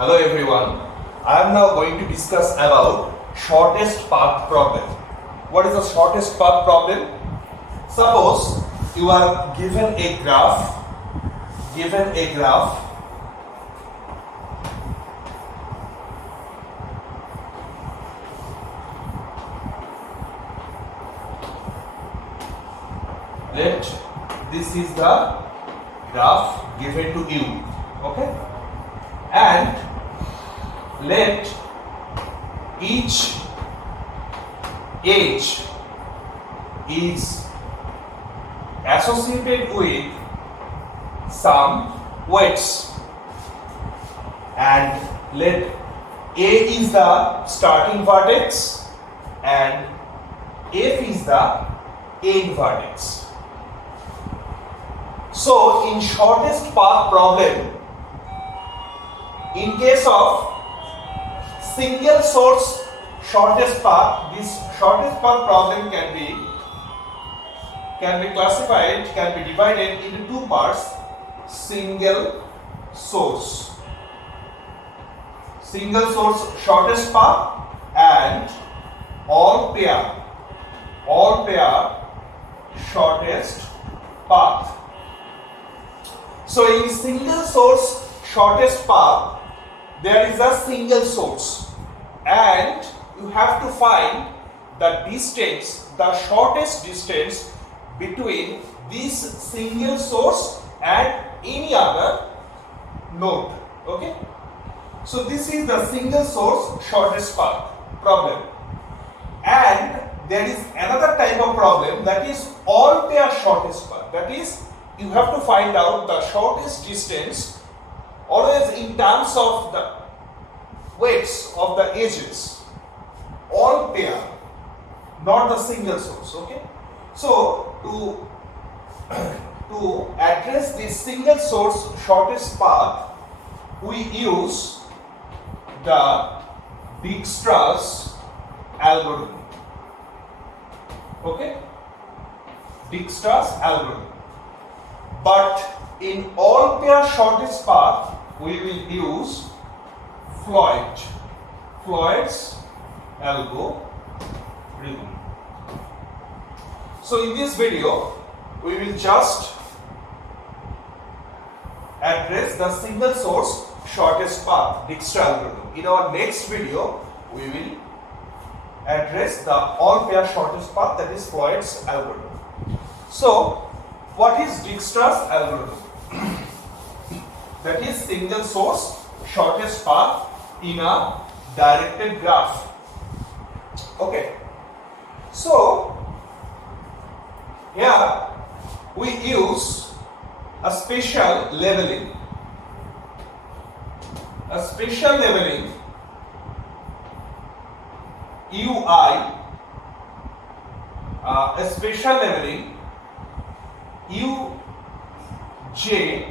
Hello everyone. I am now going to discuss about shortest path problem. What is the shortest path problem? Suppose you are given a graph, let this is the graph given to you, okay, and let each edge is associated with some weights, and let A is the starting vertex and F is the end vertex. So in shortest path problem, in case of single source shortest path, this shortest path problem can be classified, can be divided into two parts: single source shortest path and all pair shortest path. So in single source shortest path, there is a single source and you have to find the distance, the shortest distance between this single source and any other node. Okay, so this is the single source shortest path problem. And there is another type of problem, that is all pair shortest path. That is, you have to find out the shortest distance always in terms of the weights of the edges, all pair, not the single source. Okay, so to address this single source shortest path, we use the Dijkstra's algorithm. Okay, Dijkstra's algorithm. But in all pair shortest path, we will use Floyd's algorithm. So in this video, we will just address the single source shortest path, Dijkstra algorithm. In our next video, we will address the all pair shortest path, that is Floyd's algorithm. So what is Dijkstra's algorithm? That is single source shortest path in a directed graph. Okay, so here we use a special leveling. UI, a special leveling UJ.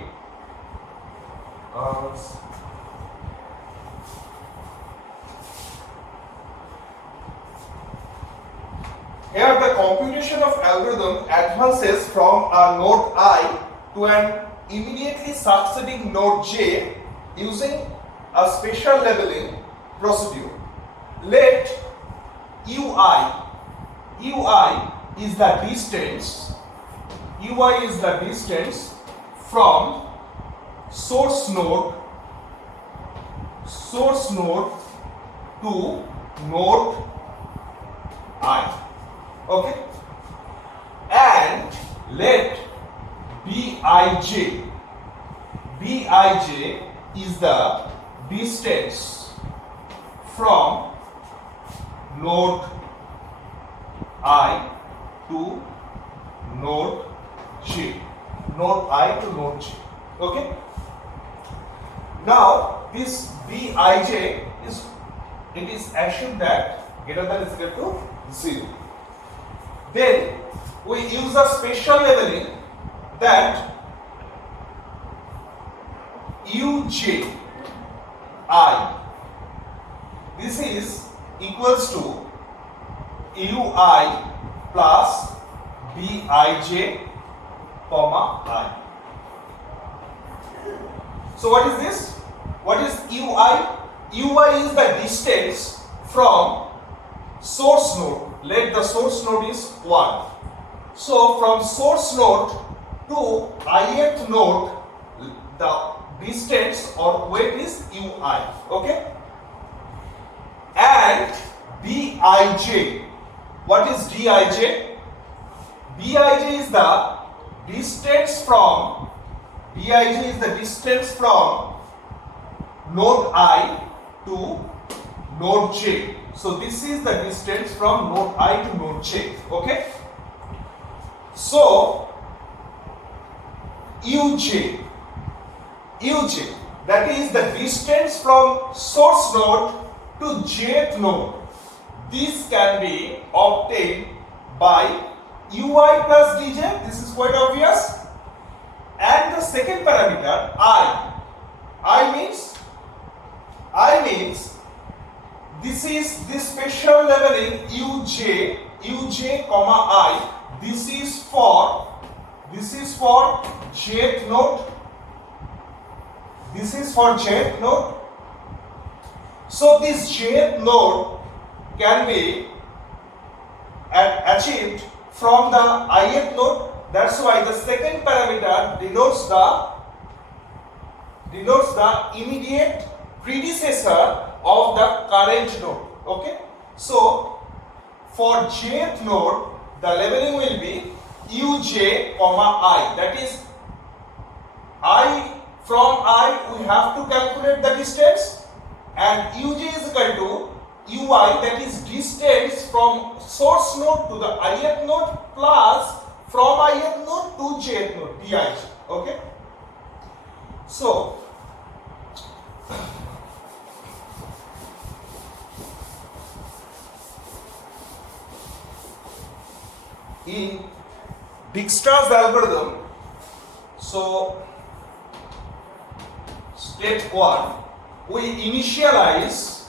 Here the computation of algorithm advances from a node I to an immediately succeeding node J using a special leveling procedure. Let UI is the distance from source node to node I. Okay, and let Bij is the distance from node I to node J. Okay, now this Bij is assumed that greater than is equal to 0. Then we use a special leveling that Uji, this is equals to Ui plus Bij comma I. So what is this? What is ui? Ui is the distance from source node. Let the source node is 1. So from source node to ith node, the distance or weight is ui. Okay? And dij. What is dij? dij is the distance from node I to node j. So this is the distance from node I to node j. Okay? So uj, that is the distance from source node to jth node. This can be obtained by ui plus dj. This is quite obvious. And the second parameter I means this is this special leveling uj comma I. This is for jth node. This is for jth node. So this jth node can be achieved from the ith node. That's why the second parameter denotes the immediate predecessor of the current node. Okay? So for jth node, the leveling will be uj comma I. That is, from I we have to calculate the distance, and uj is equal to ui, that is distance from source node to the ith node plus from ith node to jth node, dij. Okay? So in Dijkstra's algorithm, so step 1, we initialize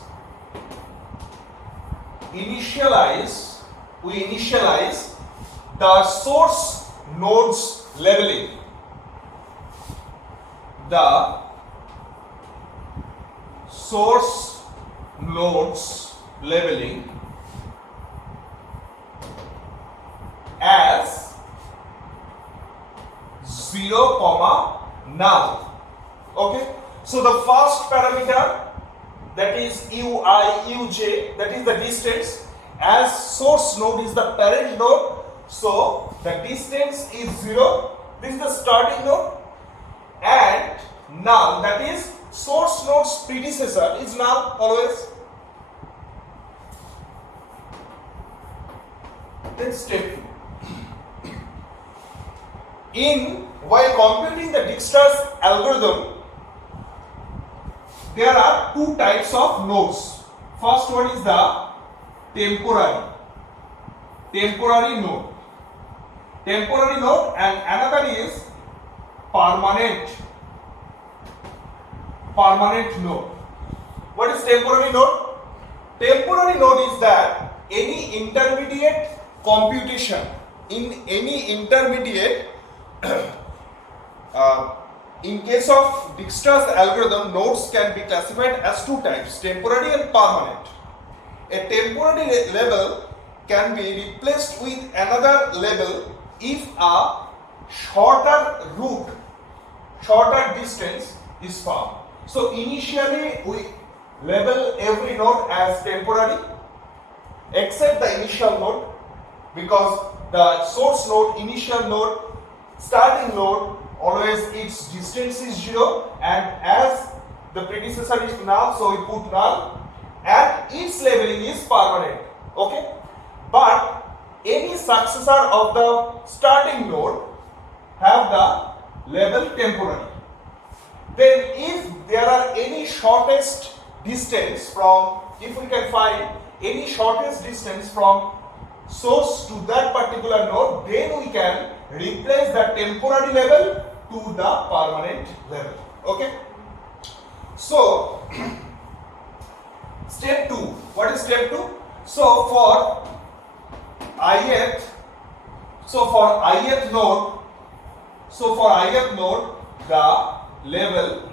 the source nodes leveling. The source nodes leveling as 0 comma null. Okay, so the first parameter, that is uj, that is the distance, as source node is the parent node, so the distance is 0. This is the starting node, and null, that is source node's predecessor, is null always. Then step 2. While computing the Dijkstra's algorithm, there are two types of nodes. First one is the temporary node. And another is permanent node. What is temporary node? Temporary node is that any intermediate computation in any intermediate in case of Dijkstra's algorithm, nodes can be classified as two types, temporary and permanent. A temporary level can be replaced with another level if a shorter distance is found. So initially we label every node as temporary except the initial node, because the source node, initial node, starting node, always its distance is 0, and as the predecessor is null, so we put null, and its labeling is permanent. Okay, but any successor of the starting node have the label temporary. Then if there are any shortest distance from, if we can find any shortest distance from source to that particular node, then we can replace the temporary level to the permanent level. Okay, so step 2. What is step 2? So for ith node, the level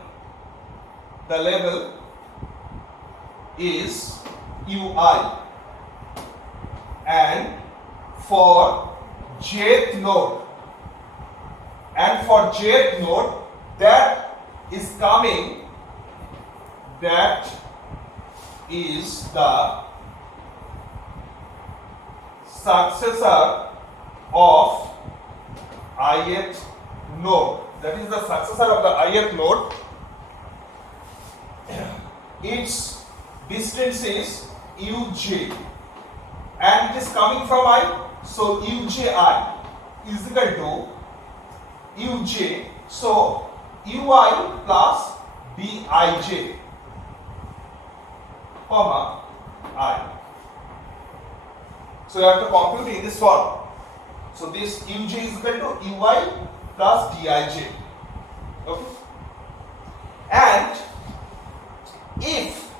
the level is ui, and for jth node, that is coming, that is the successor of ith node. That is the successor of the ith node. Its distance is uj, and it is coming from I. So uji is equal to uj. So ui plus bij, comma I. So you have to compute in this form. So this uj is equal to ui plus dij. Okay. And if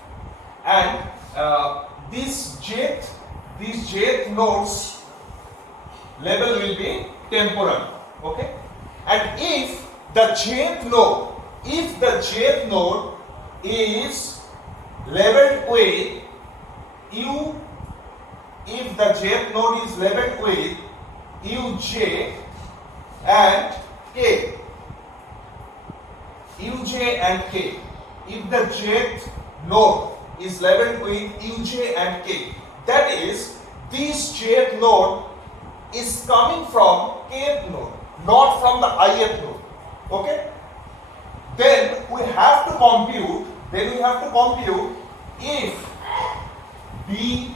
this jth nodes level will be temporal. Okay. And if the jth node is labeled with uj and k, if the jth node is labeled with uj and k, that is, this jth node is coming from kth node, not from the ith node. Okay. Then we have to compute if bij,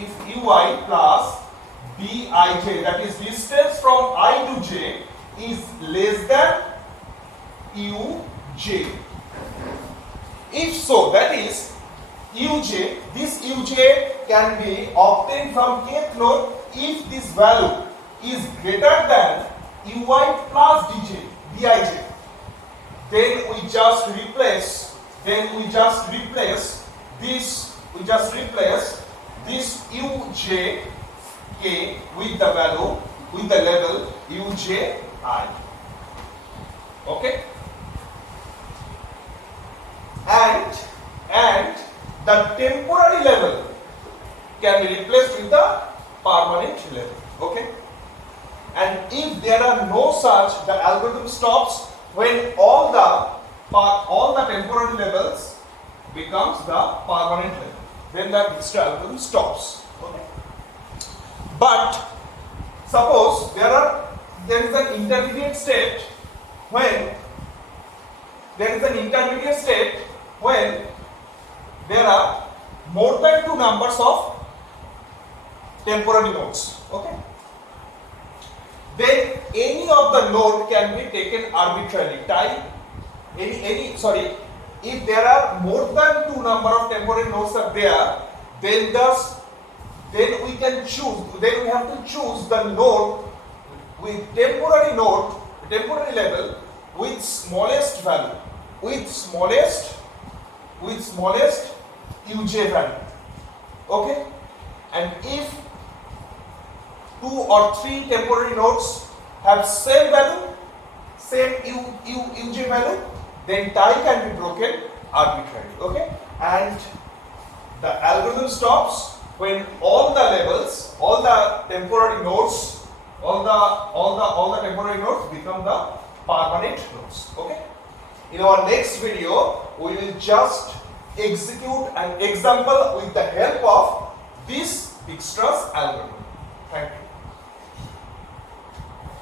if ui plus bij, that is distance from I to j, is less than uj. If so, that is uj, this uj can be obtained from kth node if this value is greater than ui plus dij. Then we just replace this uj k with the level uji. Okay. And the temporary level can be replaced with the permanent level. Okay. And if there are no such, the algorithm stops when all the temporary levels becomes the permanent level. Then the algorithm stops. Okay. But suppose there is an intermediate state when there are more than two numbers of temporary nodes. Okay. Then any of the node can be taken arbitrarily. If there are more than two number of temporary nodes are there, then we have to choose the node with temporary level with smallest value, with smallest uj value. Okay. And if two or three temporary nodes have same value, same uj value, then tie can be broken arbitrarily. Okay. And the algorithm stops when all the temporary nodes become the permanent nodes. Okay. In our next video, we will just execute an example with the help of this Dijkstra's algorithm. Thank you.